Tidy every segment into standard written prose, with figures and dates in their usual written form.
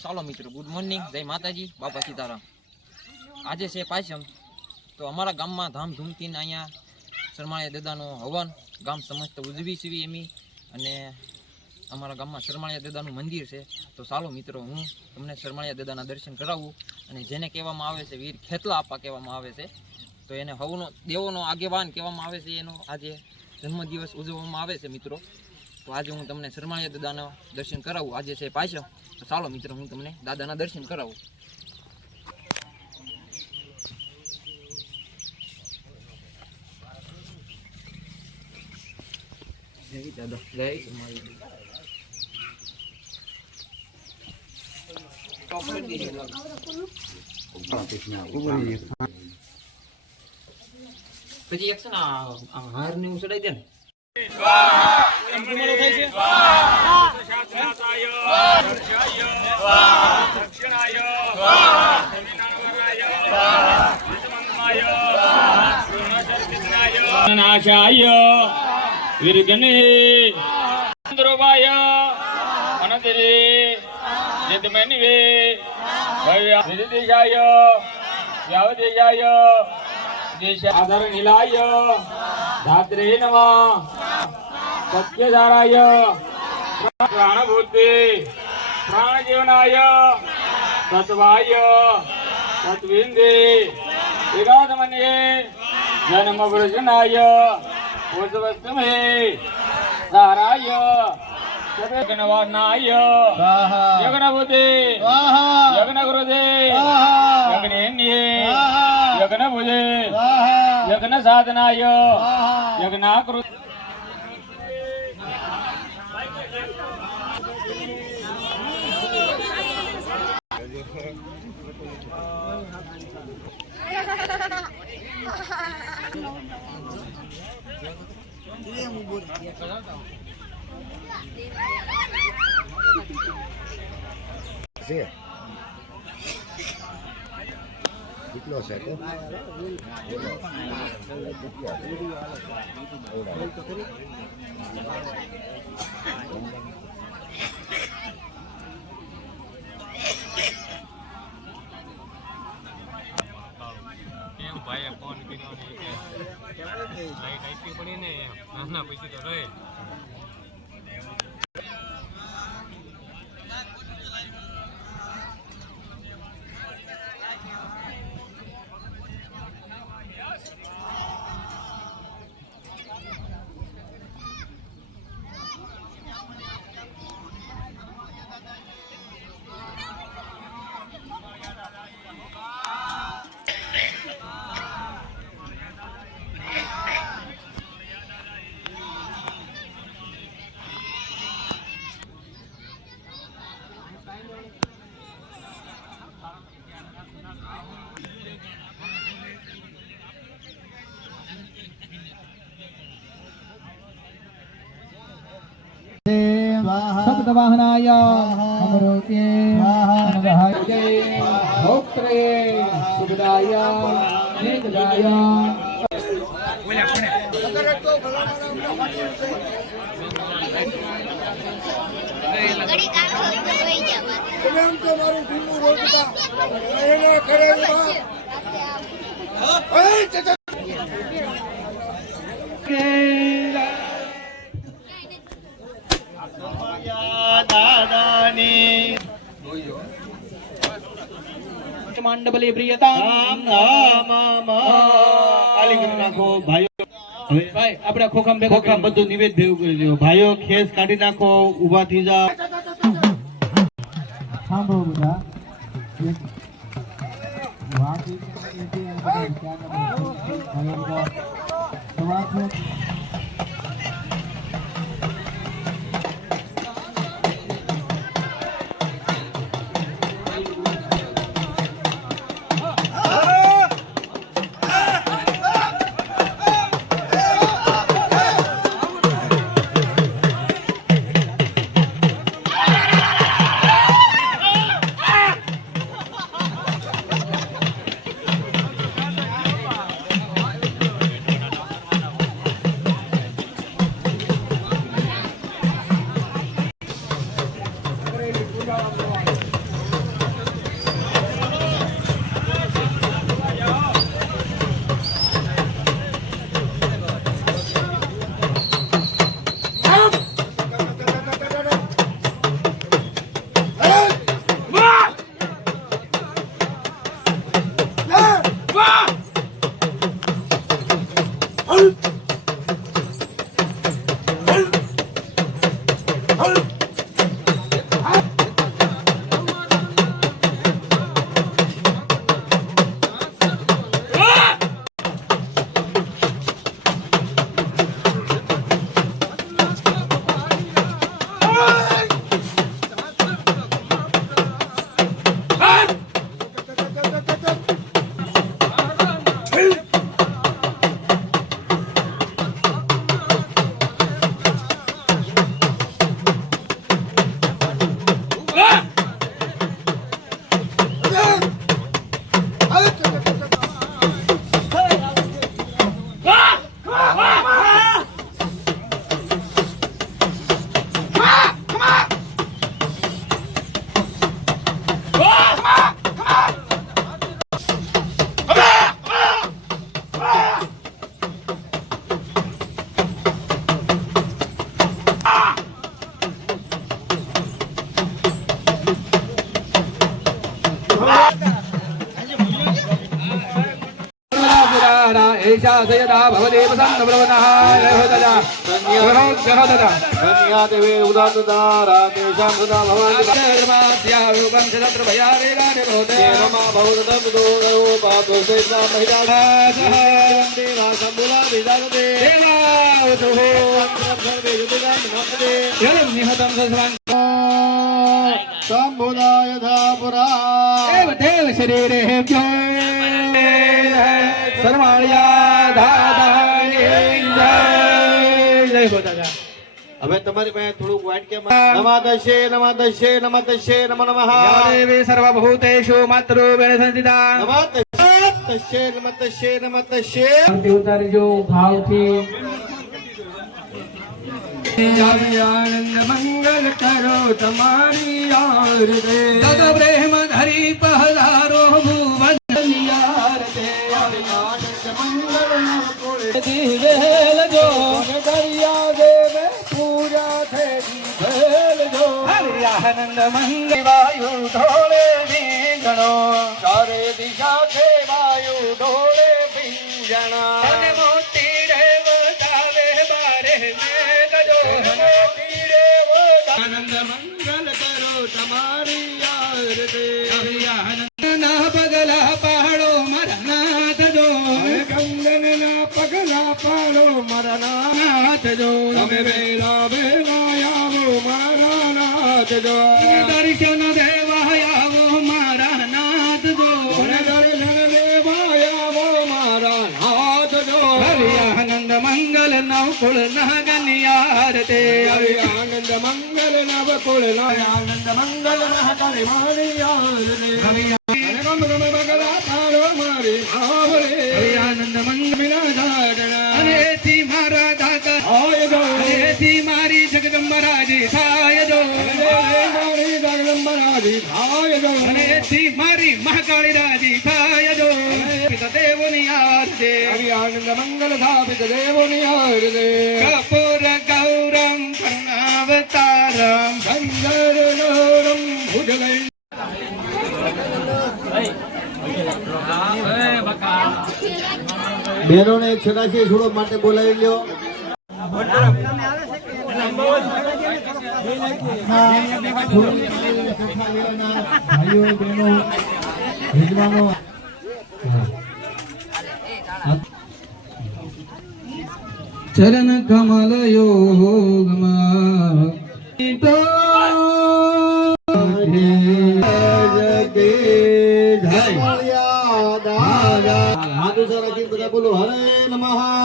ચાલો મિત્રો, good morning, જય માતાજી, બાપા સીતારામ। આજે છે પાંચમ, તો અમારા ગામમાં ધામધૂમથી અહીંયા શરમાળિયા દાદાનો હવન ગામ સમસ્ત ઉજવી સીવી એમી, અને અમારા ગામમાં શરમાળિયા દાદાનું મંદિર છે। તો ચાલો મિત્રો, હું તમને શરમાળિયા દાદાના દર્શન કરાવું। અને જેને કહેવામાં આવે છે વીર ખેતલા આપા કહેવામાં આવે છે, તો એને હવનો દેવોનો આગેવાન કહેવામાં આવે છે। એનો આજે જન્મદિવસ ઉજવવામાં આવે છે મિત્રો। તો આજે હું તમને શરમાળિયા દાદાના દર્શન કરાવું। આજે છે પાંચમ, તો ચાલો મિત્રો, હું તમને દાદાના દર્શન કરાવું। જય દાદા, જય પછી એક છે ને હાર ને હું ચડાઈ દે ને નાશાય વિરગને ચંદ્રબાય અનંતરે જતમનિવે ભવ્ય વિરદેજાય યાવદેજાય દેશ આધાર નિલાય ધાત્રે નમઃ સત્યધારાય પ્રાણભૂતે પ્રાણજીવનાય તત્વાય તત્વિંદે એકાદમન્યે જન્મવૃજનાય ઉદ્વસ્તમે ધારાય યજ્ઞવાસનાય યજ્ઞભૂતે યજ્ઞગુરુદે યજ્ઞેન્યે યજ્ઞભુજે યજ્ઞ સાધનાય યજ્ઞાકૃ કેટલો છે તો ભાઈ ફોન કર્યો ને પડી ને નાના પૈસા તો રહે। सप्तवाहनाय अमरोते अनघाय भोक्त्रे सुखदाय नेकदाय मंडबली प्रियता નાખો ભાઈઓ। હવે भाई આપણે ખોખામ ભેગા ખોખામ બધું નિવેદ ભેગું કરી દો ભાઈઓ। ખેસ કાઢી નાખો, ઊભા થઈ જાઓ। સાંભળો બધા, शासयदा भवदेव सन्नब्रवनः जय हो दादा जय हो दादा कन्यादेवे उदात्तदारा तेषां सदा भवन्ति धर्माद्यायुगं सदत्र भयावेगानि भवते नमा भवदतमुदो पातो सेना महिला देवा संबुला विदाते देवावतुः सर्वे युतिगां नमस्ते यलं निहतं सस्वान् संबुदाय था पुरा देव देव शरीरेभ्यो सर्वाण्या दादानि जय हो दादा હવે તમારી પાસે થોડુંક વાટકે નમાદશે નમાદશે નમતશે નમઃ નમઃ या देवी सर्वभूतेषु मातृरूपेण संस्थिता નમતશે નમતશે નમતશે આરતી ઉતારજો ભાવથી આનંદ મંગલ કરો તમારી આરતે તદ પ્રેમ ધરી પહલારો ભુવન આરતે આનંદ મંગલ દિવેલ જો દરિયા દેવ પૂજા થે દિવેલ જો આનંદ મંગલ વાયુ ઢોળે વીંગણો ચારે દિશા થે વાયુ ઢોળે વીંગણા અને મોટી દેવતા વે બારે આનંદ મંગલ કરો તમારી આરતે આનંદ ના પગલા પાડો મરનાથ જો કંદન ના પગલા પાડો મરનાથ જો તમે વેલા વેલા આવો મારા નાથ જો દર્શન દેવા આવો મારા નાથ જો દર્શન દેવા આવો મારા નાથ જો આનંદ મંગલ નવ કુળ નાગનિયારતે આનંદ મંગલ નવ કુળ આનંદ મંગલ નહકલે મારી આરતે ગમ ગમ બગલા તારો મારી આવરે આનંદ મંગલ મિલા ધારણા અને થી મારા દાતા આય દો અને થી મારી જગદંબરાજી થાય દો મારી જગદંબરાજી થાય દો અને થી મારી મહાકાળી રાજી થાય દો પિતા દેવોની આરતે આનંદ મંગલ ધાપિત દેવોની આરતે કપૂર ગૌરમ કરુણાવતારમ ગંધર્વનોરમ ભુજગૈ બહેનોને છેડાશે છોડો માટે બોલાવી લ્યો ભાઈઓ બહેનો યજમાનો ચરણ કમલ યોગમાં હાથ ઉસા રાખી બધા બોલો હરે નમઃ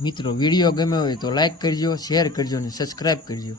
મિત્રો વિડીયો ગમ્યો હોય તો લાઈક કરજો, શેર કરજો અને સબસ્ક્રાઈબ કરજો.